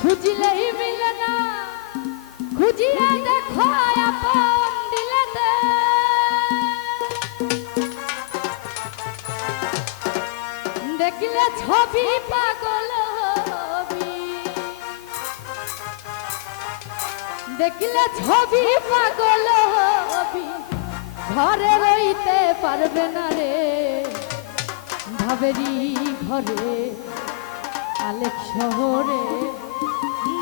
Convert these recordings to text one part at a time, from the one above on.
খুঁজিলেই মিলে না। খুঁজিয়া দেখো আপন দেখিলে ছবি পাগল দেখিলে ছবি পাগল হবি। ঘরে রইতে পারবে না রে। ভাবেরি ঘরে, আলেক শহরে।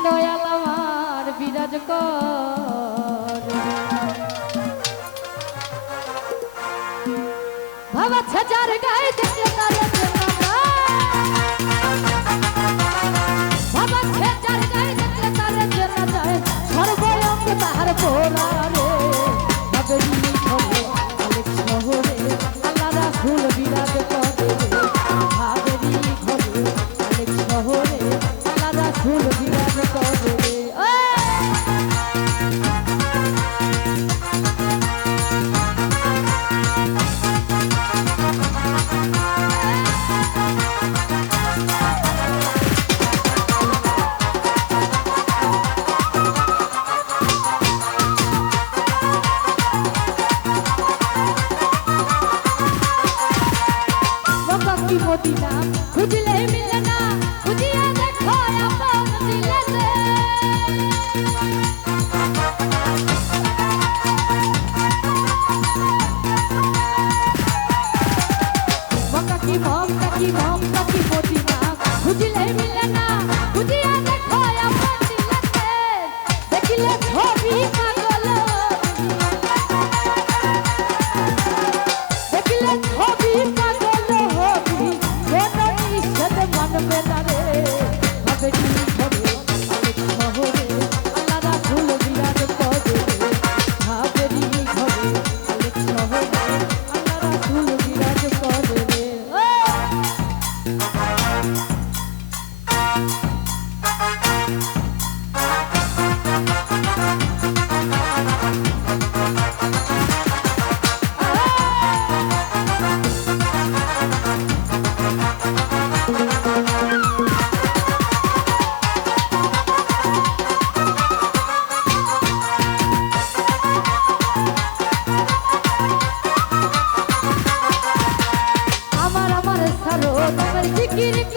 দয়াল আমার বিরাজ কর। বাবা ছাচার গায়ে দেখলে তার মদিনা খুঁজলে মিলে না, খুঁজিয়া দেখো আপন দিলেতে মক্কা কি মক্কা কি মক্কা কি মদিনা, খুঁজলে মিলে না गिर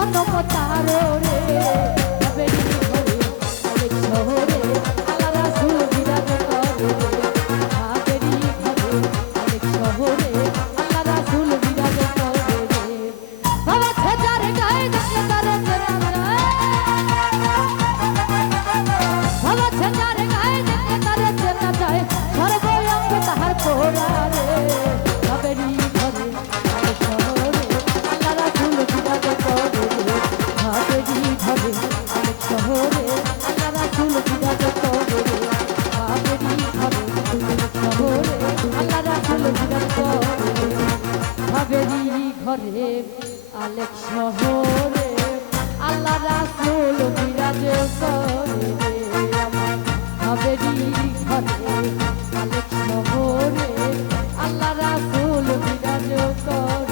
জনমতার রে শহরে আলেক শহরে, আল্লাহ রাসুল বিরাজ করে আমার হাবেরি ঘরে আলেক শহরে, আল্লাহ রাসুল বিরাজ করে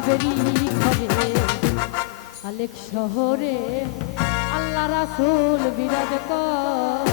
কাবেরি ঘরে। আলেক শহরে আল্লাহ রাসুল বিরাজ কর